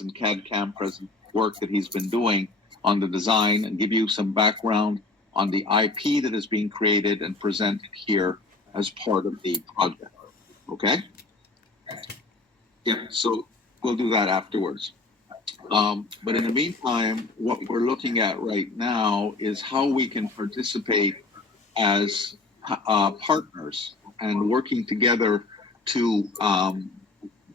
and CAD/CAM present work that he's been doing on the design and give you some background on the IP that is being created and presented here as part of the project. Okay? Yeah, so we'll do that afterwards. But in the meantime, what we're looking at right now is how we can participate as partners and working together to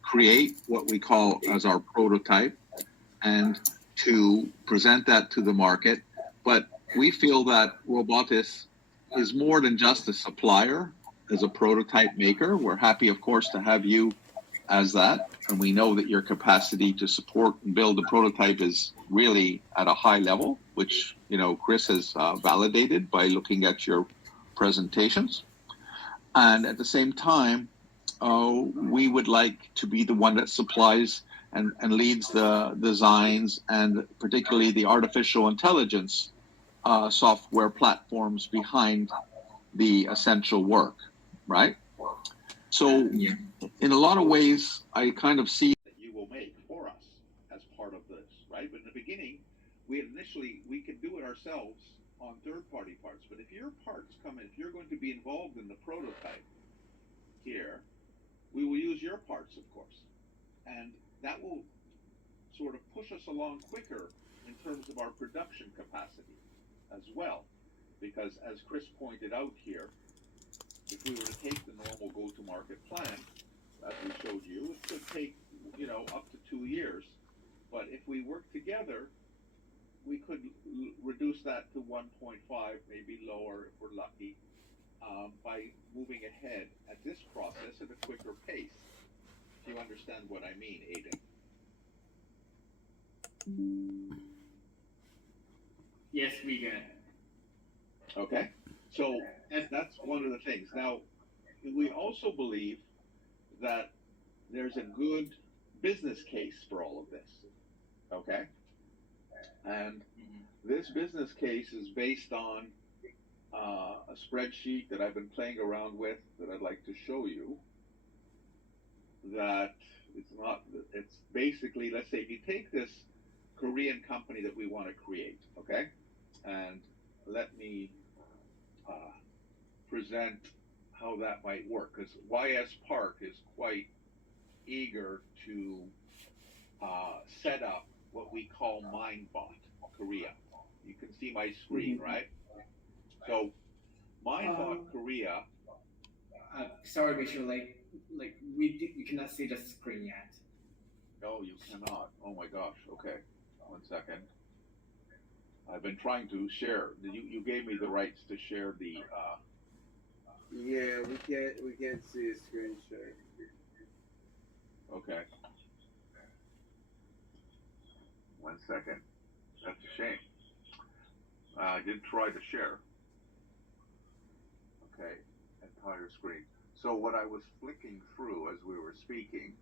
create what we call as our prototype and to present that to the market. But we feel that Robotis is more than just a supplier as a prototype maker. We're happy, of course, to have you as that. And we know that your capacity to support and build a prototype is really at a high level, which, you know, Chris has validated by looking at your presentations. And at the same time, we would like to be the one that supplies and leads the designs and particularly the artificial intelligence software platforms behind the essential work, right? So in a lot of ways, I kind of see that you will make for us as part of this, right? But in the beginning, we could do it ourselves on third-party parts. But if your parts come in, if you're going to be involved in the prototype here, we will use your parts, of course. And that will sort of push us along quicker in terms of our production capacity as well. Because as Chris pointed out here, if we were to take the normal go-to-market plan, as we showed you, it could take, you know, up to 2 years. But if we work together, we could reduce that to 1.5, maybe lower if we're lucky, by moving ahead at this process at a quicker pace. If you understand what I mean, Aiden. Yes, we get. Okay, so that's one of the things. Now, we also believe that there's a good business case for all of this, okay? And this business case is based on a spreadsheet that I've been playing around with that I'd like to show you. That it's basically, let's say if you take this Korean company that we want to create, okay? And let me present how that might work, because YS Park is quite eager to set up what we call Mindbot Korea. You can see my screen, right? So Mindbot Korea. Sorry, Bishop, like we cannot see the screen yet. No, you cannot. Oh my gosh. Okay, 1 second. I've been trying to share. You gave me the rights to share the. Yeah, we can't see a screen share. Okay. 1 second. That's a shame. I did try to share. Okay, entire screen. So what I was flicking through as we were speaking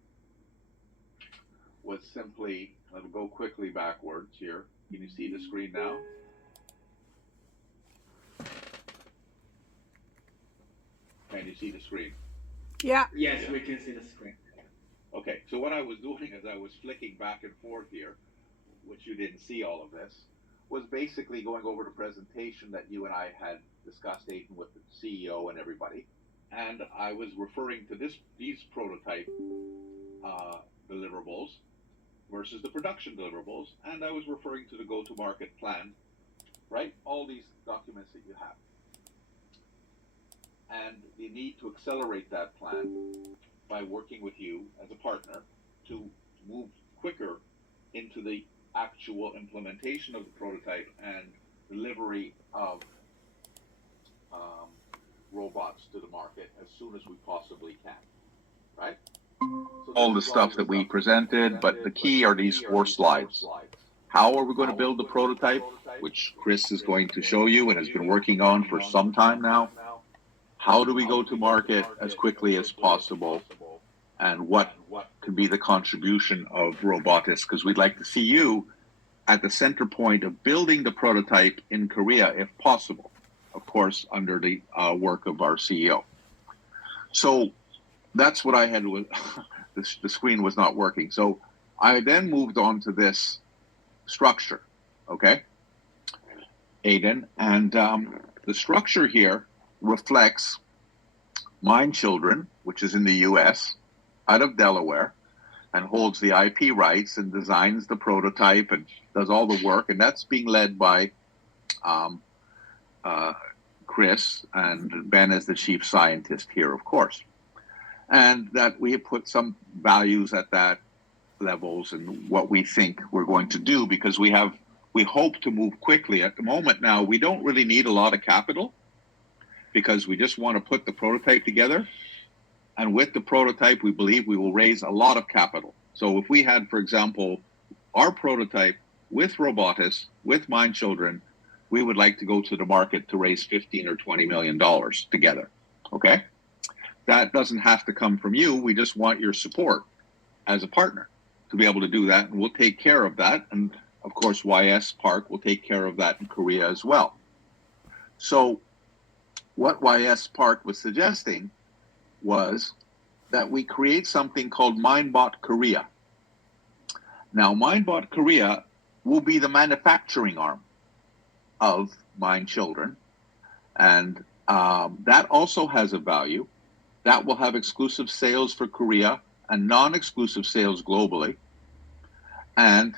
was simply, I'll go quickly backwards here. Can you see the screen now? Can you see the screen? Yeah. Yes, we can see the screen. Okay, so what I was doing as I was flicking back and forth here, which you didn't see all of this, was basically going over the presentation that you and I had discussed, Aiden, with the CEO and everybody. And I was referring to these prototype deliverables versus the production deliverables, and I was referring to the go-to-market plan, right? All these documents that you have. And the need to accelerate that plan by working with you as a partner to move quicker into the actual implementation of the prototype and delivery of robots to the market as soon as we possibly can, right? So all the stuff that we presented, but the key are these 4 slides. How are we going to build the prototype, which Chris is going to show you and has been working on for some time now? How do we go to market as quickly as possible? And what can be the contribution of Robotis? Because we'd like to see you at the center point of building the prototype in Korea, if possible. Of course, under the work of our CEO. So that's what I had with the screen was not working. So I then moved on to this structure, okay, Aiden, and the structure here reflects Mindchildren, which is in the US, out of Delaware, and holds the IP rights and designs the prototype and does all the work, and that's being led by Chris, and Ben is the chief scientist here, of course. And that we have put some values at that levels and what we think we're going to do, because we hope to move quickly. At the moment now, we don't really need a lot of capital because we just want to put the prototype together. And with the prototype, we believe we will raise a lot of capital. So if we had, for example, our prototype with Robotis, with Mindchildren, we would like to go to the market to raise $15 or $20 million together, okay? That doesn't have to come from you. We just want your support as a partner to be able to do that, and we'll take care of that. And of course, YS Park will take care of that in Korea as well. So what YS Park was suggesting was that we create something called Mindbot Korea. Now, Mindbot Korea will be the manufacturing arm of Mindchildren, and that also has a value. That will have exclusive sales for Korea and non-exclusive sales globally, and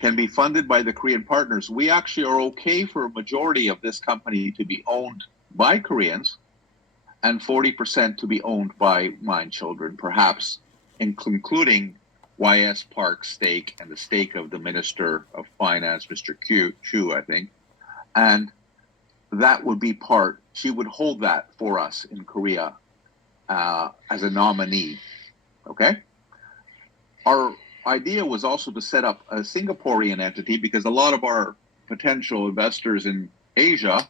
can be funded by the Korean partners. We actually are okay for a majority of this company to be owned by Koreans and 40% to be owned by Mindchildren, perhaps including YS Park's stake and the stake of the Minister of Finance, Mr. Chu, I think. And that would be part, she would hold that for us in Korea as a nominee, okay? Our idea was also to set up a Singaporean entity, because a lot of our potential investors in Asia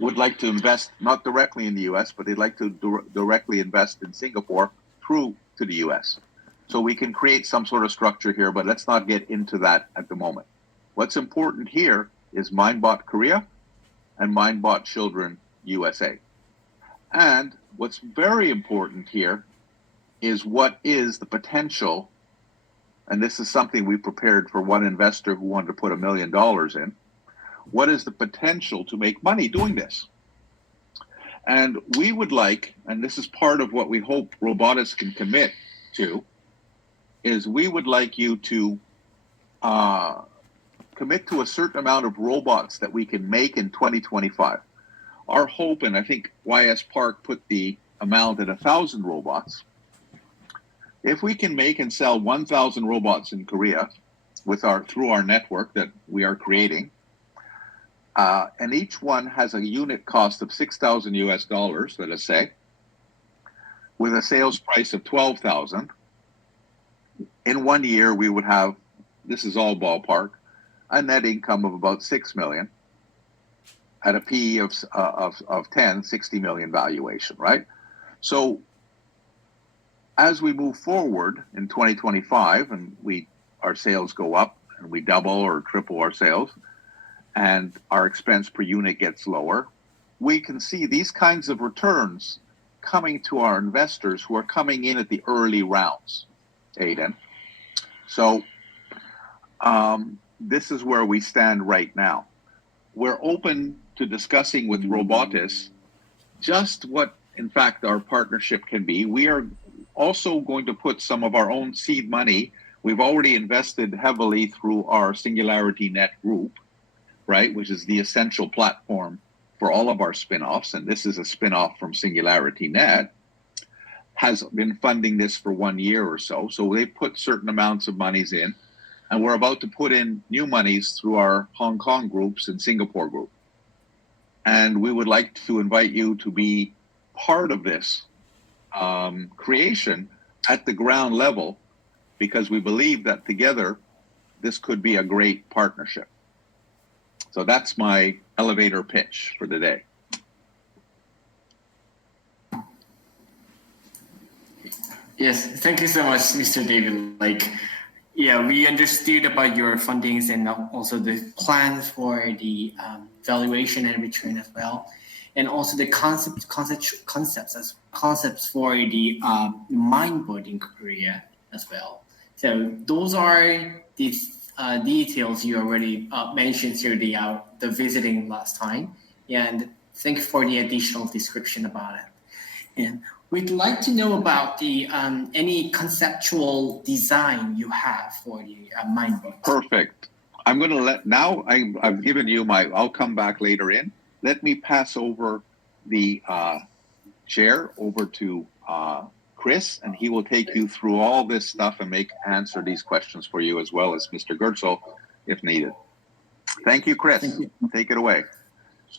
would like to invest not directly in the US, but they'd like to directly invest in Singapore through to the US. So we can create some sort of structure here, but let's not get into that at the moment. What's important here is Mindbot Korea and Mindbot Children USA. And what's very important here is what is the potential, and this is something we prepared for one investor who wanted to put $1 million in. What is the potential to make money doing this? And we would like, and this is part of what we hope Robotis can commit to, is we would like you to commit to a certain amount of robots that we can make in 2025. Our hope, and I think YS Park put the amount at 1,000 robots. If we can make and sell 1,000 robots in Korea through our network that we are creating, and each one has a unit cost of 6,000 US dollars, let us say, with a sales price of 12,000. In 1 year, we would have, this is all ballpark, a net income of about 6 million at a PE of 10, 60 million valuation, right? So as we move forward in 2025 and our sales go up and we double or triple our sales and our expense per unit gets lower, we can see these kinds of returns coming to our investors who are coming in at the early rounds, Aiden. So this is where we stand right now. We're open to discussing with Robotis just what, in fact, our partnership can be. We are also going to put some of our own seed money. We've already invested heavily through our SingularityNet group, right, which is the essential platform for all of our spin-offs, and this is a spin-off from SingularityNet, has been funding this for 1 year or so. So they put certain amounts of monies in, and we're about to put in new monies through our Hong Kong groups and Singapore group. And we would like to invite you to be part of this creation at the ground level, because we believe that together this could be a great partnership. So that's my elevator pitch for today. Yes, thank you so much, Mr. David. Yeah, we understood about your fundings and also the plans for the valuation and return as well, and also the concepts for the Mindbot in Korea as well. So those are the details you already mentioned through the visiting last time. And thank you for the additional description about it. And we'd like to know about the any conceptual design you have for the Mindbot. Perfect. I'm going to I've given you I'll come back later in. Let me pass over the chair over to Chris, and he will take you through all this stuff and answer these questions for you, as well as Mr. Gertzel, if needed. Thank you, Chris. Thank you. Take it away.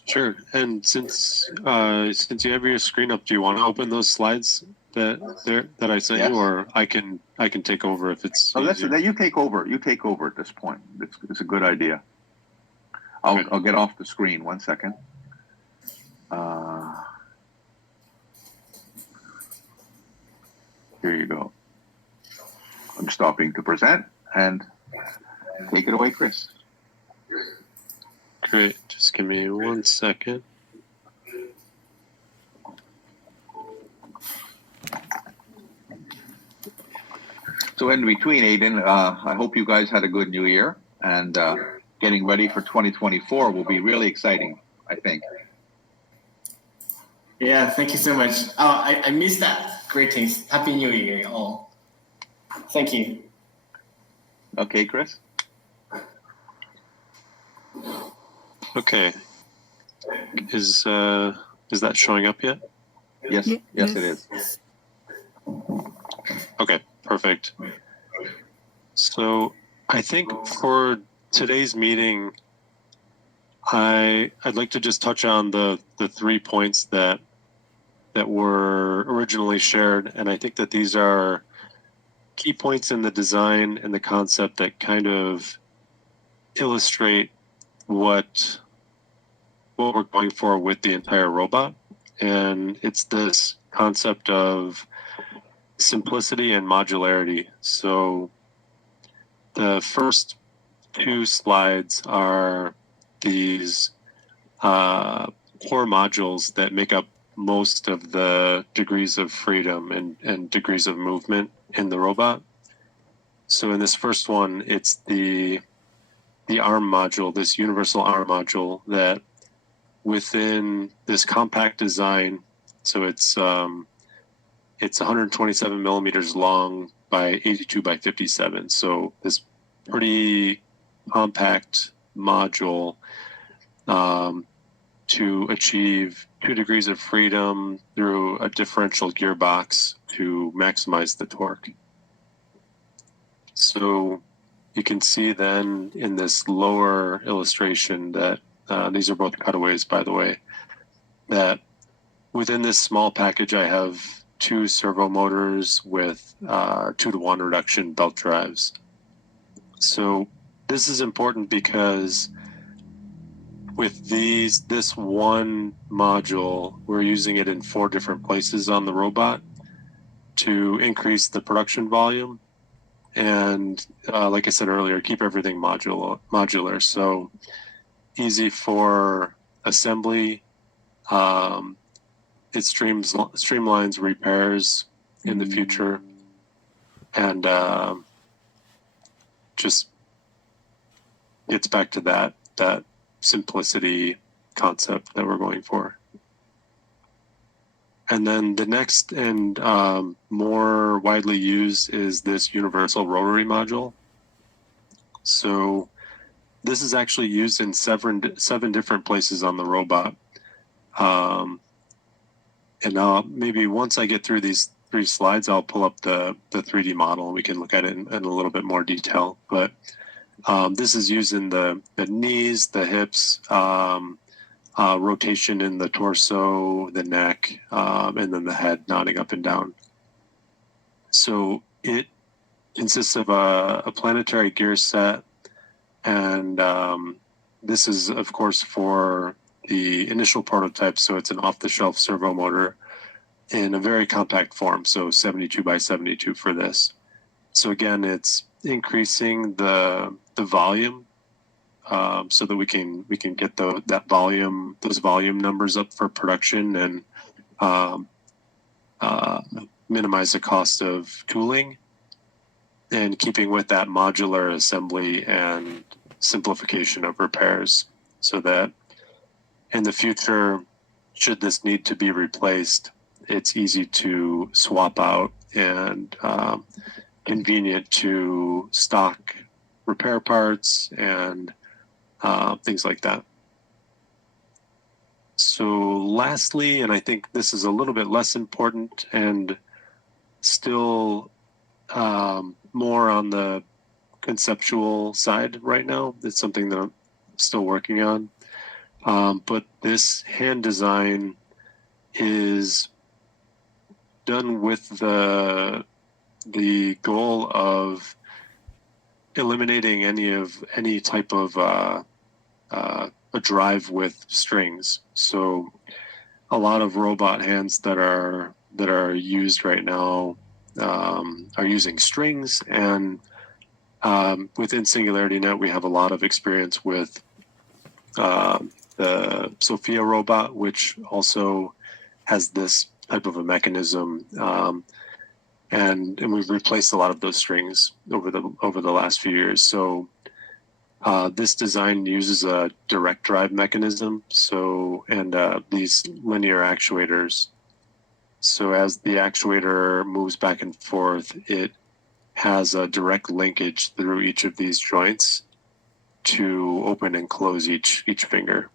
Sure. And since you have your screen up, do you want to open those slides that I sent Yes. you, or I can take over if it's So easier? you take over. You take over at this point. It's a good idea. I'll get off the screen. 1 second. Here you go. I'm stopping to present, and take it away, Chris. Great. Just give me 1 second. So in between, Aiden, I hope you guys had a good New Year, and getting ready for 2024 will be really exciting, I think. Yeah, thank you so much. I missed that. Greetings. Happy New Year, all. Thank you. Okay, Chris? Okay. Is that showing up yet? Yes, yes, it is. Okay, perfect. So I think for today's meeting, I'd like to just touch on the 3 points that were originally shared, and I think that these are key points in the design and the concept that kind of illustrate what we're going for with the entire robot. And it's this concept of simplicity and modularity. So the first 2 slides are these core modules that make up most of the degrees of freedom and degrees of movement in the robot. So in this first one, it's the ARM module, this universal ARM module that within this compact design, so it's 127 millimeters long by 82 by 57. So this pretty compact module to achieve 2 degrees of freedom through a differential gearbox to maximize the torque. So you can see then in this lower illustration that these are both cutaways, by the way, that within this small package, I have 2 servo motors with 2-to-1 reduction belt drives. So this is important because with this one module, we're using it in 4 different places on the robot to increase the production volume. And like I said earlier, keep everything modular. So easy for assembly. It streamlines repairs in the future, and just gets back to that simplicity concept that we're going for. And then the next and more widely used is this universal rotary module. So this is actually used in 7 different places on the robot. And maybe once I get through these 3 slides, I'll pull up the 3D model and we can look at it in a little bit more detail. But this is used in the knees, the hips, rotation in the torso, the neck, and then the head nodding up and down. So it consists of a planetary gear set, and this is, of course, for the initial prototype. So it's an off-the-shelf servo motor in a very compact form, so 72 by 72 for this. So again, it's increasing the volume so that we can get those volume numbers up for production and minimize the cost of tooling. and keeping with that modular assembly and simplification of repairs, so that in the future, should this need to be replaced, it's easy to swap out and convenient to stock repair parts and things like that. So lastly, and I think this is a little bit less important and still more on the conceptual side right now. It's something that I'm still working on. But this hand design is done with the goal of eliminating any type of a drive with strings. So a lot of robot hands that are used right now are using strings, and within SingularityNet we have a lot of experience with the Sophia robot, which also has this type of a mechanism, and we've replaced a lot of those strings over the last few years. So this design uses a direct drive mechanism, and these linear actuators. So as the actuator moves back and forth, it has a direct linkage through each of these joints to open and close each finger.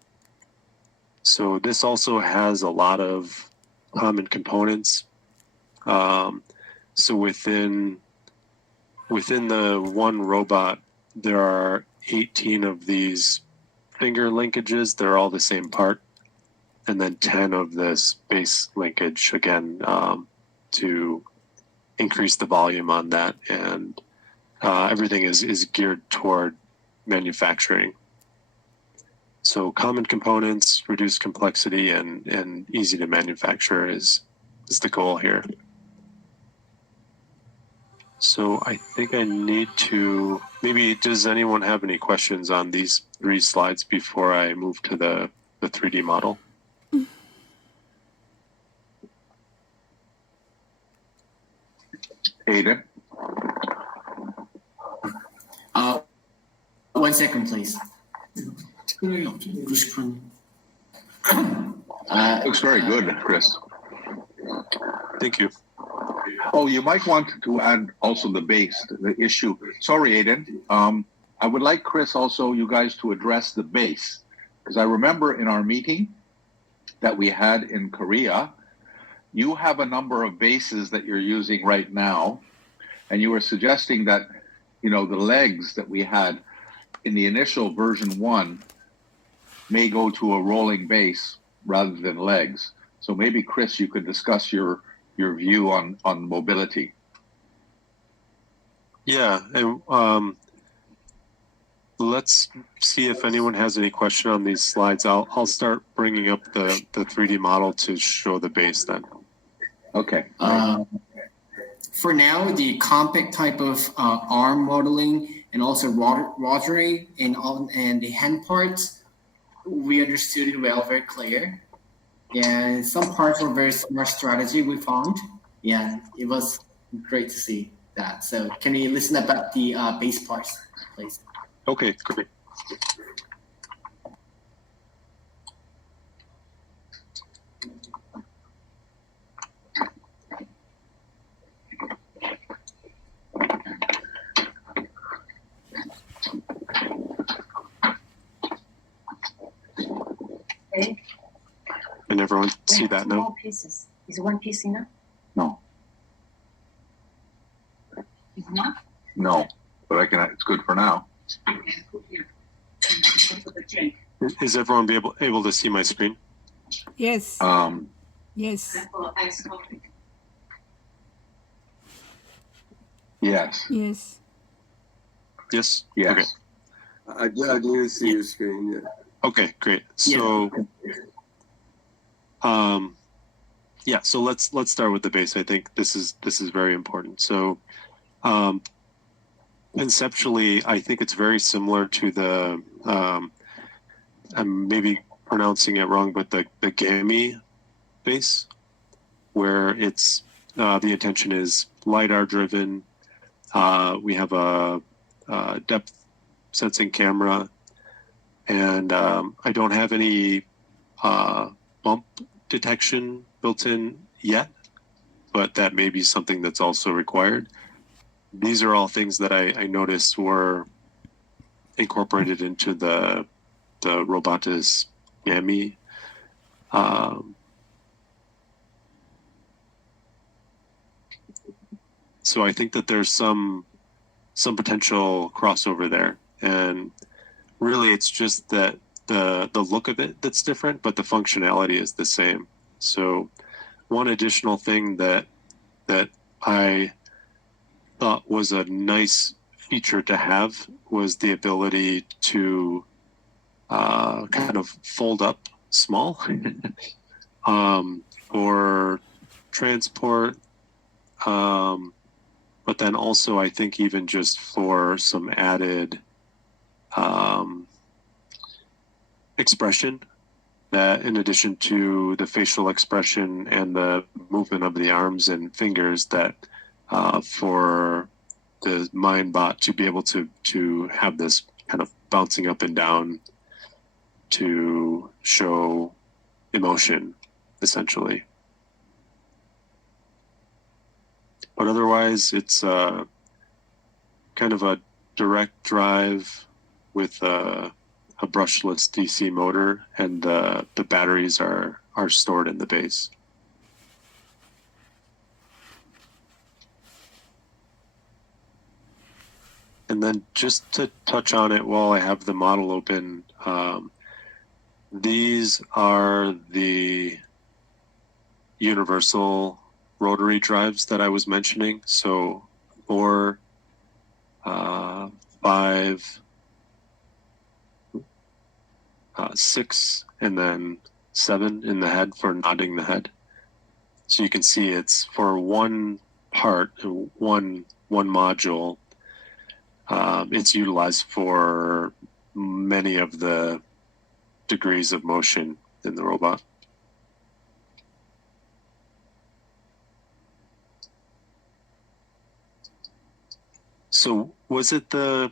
So this also has a lot of common components. So within the one robot, there are 18 of these finger linkages. They're all the same part, and then 10 of this base linkage, again, to increase the volume on that. And everything is geared toward manufacturing. So common components, reduced complexity, and easy to manufacture is the goal here. So I think I need to, maybe, does anyone have any questions on these 3 slides before I move to the 3D model? Aiden? 1 second, please. Looks very good, Chris. Thank you. Oh, you might want to add also the base, the issue. Sorry, Aiden. I would like Chris also, you guys, to address the base, because I remember in our meeting that we had in Korea, you have a number of bases that you're using right now, and you were suggesting that, the legs that we had in the initial version 1 may go to a rolling base rather than legs. So maybe, Chris, you could discuss your view on mobility. Yeah, and let's see if anyone has any question on these slides. I'll start bringing up the 3D model to show the base then. Okay. For now, the compact type of arm modeling and also rotary and the hand parts, we understood it well, very clear. Yeah, some parts were very smart strategy we found. Yeah, it was great to see that. So can we listen about the base parts, please? Okay, great. Okay. Can everyone see that now? Small pieces. Is 1 piece enough? No. It's not? No, but it's good for now. Okay, put here. Put the drink. Is everyone able to see my screen? Yes. Yes. For iced coffee. Yes. Yes. Yes? Yes. Okay. I do see your screen. Yeah. Okay, great. So, so let's start with the base. I think this is very important. So, conceptually, I think it's very similar to the I'm maybe pronouncing it wrong, but the GAMI base, where it's the intention is LiDAR driven, We have a depth sensing camera, and I don't have any bump detection built in yet, but that may be something that's also required. These are all things that I noticed were incorporated into the Robotis Yami. So I think that there's some potential crossover there, and really it's just that the look of it that's different, but the functionality is the same. So one additional thing that I thought was a nice feature to have was the ability to kind of fold up small for transport, but then also I think even just for some added expression, that in addition to the facial expression and the movement of the arms and fingers, that for the Mindbot to be able to have this kind of bouncing up and down to show emotion, essentially. But otherwise, it's kind of a direct drive with a brushless DC motor, and the batteries are stored in the base. And then just to touch on it while I have the model open, these are the universal rotary drives that I was mentioning. So 4, 5, 6, and then 7 in the head for nodding the head. So you can see it's for one part, one module. It's utilized for many of the degrees of motion in the robot. So was it the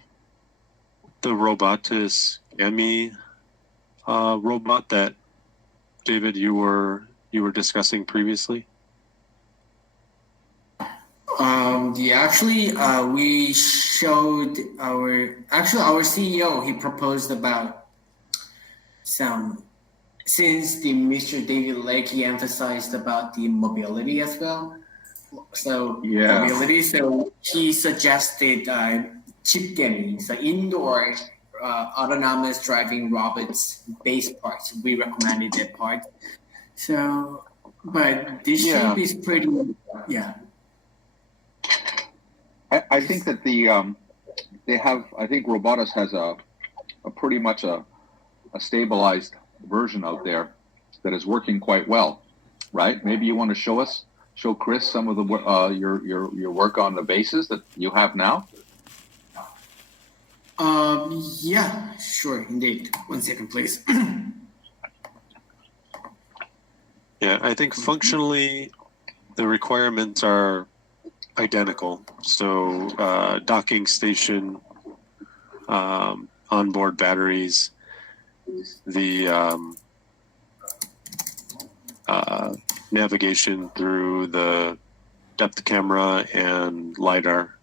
Robotis Emmy robot that, David, you were discussing previously? We showed our CEO, he proposed about since the Mr. David Lake, he emphasized about the mobility as well. So mobility, so he suggested chipgami, so indoor autonomous driving robots base parts. We recommended that part. So, but this chip is pretty, I think that I think Robotis has a pretty much a stabilized version out there that is working quite well, right? Maybe you want to show Chris some of the your work on the bases that you have now. Yeah, sure, indeed. 1 second, please. Yeah, I think functionally the requirements are identical. So docking station, onboard batteries, the navigation through the depth camera and LiDAR.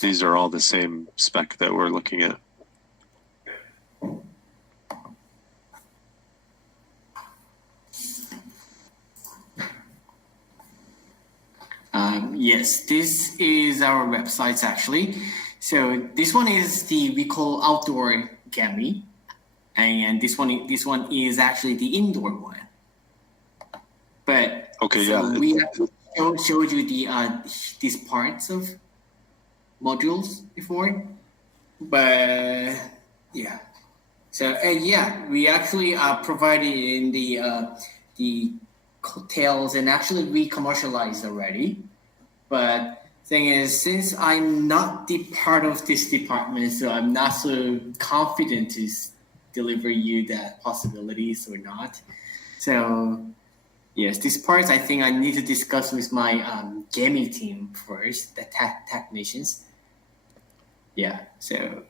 These are all the same spec that we're looking at. Yes, this is our website actually. So this one is we call outdoor Gami, and this one is actually the indoor one. But okay, so we have showed you these parts of modules before, but yeah. So we actually provided in the cocktails, and actually we commercialized already. But thing is, since I'm not the part of this department, so I'm not so confident to deliver you that possibilities or not. So Yes, these parts I think I need to discuss with my gaming team first, the technicians. Yeah, so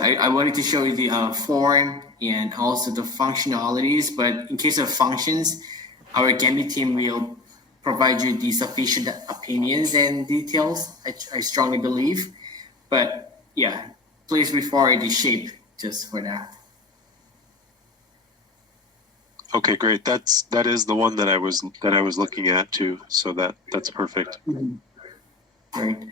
I wanted to show you the form and also the functionalities, but in case of functions, our gaming team will provide you the sufficient opinions and details, I strongly believe. But yeah, please refer the shape just for that. Okay, great. That is the one that I was looking at too. So that's perfect. Right.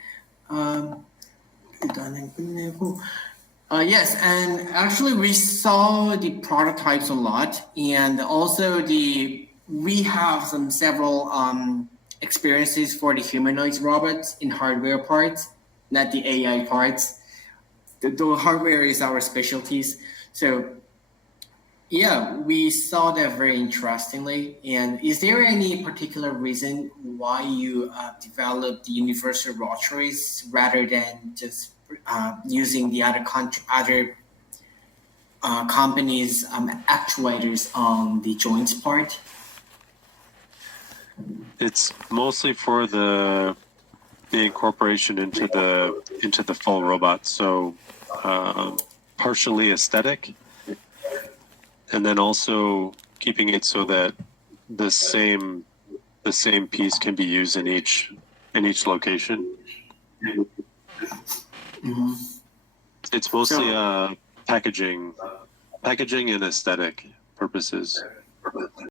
Yes, and actually we saw the prototypes a lot, and also we have several experiences for the humanoid robots in hardware parts, not the AI parts. The hardware is our specialties. So yeah, we saw that very interestingly. And is there any particular reason why you developed the universal rotaries rather than just using the other companies' actuators on the joints part? It's mostly for the incorporation into the full robot. So partially aesthetic, and then also keeping it so that the same piece can be used in each location. Mm-hmm. It's mostly packaging and aesthetic purposes.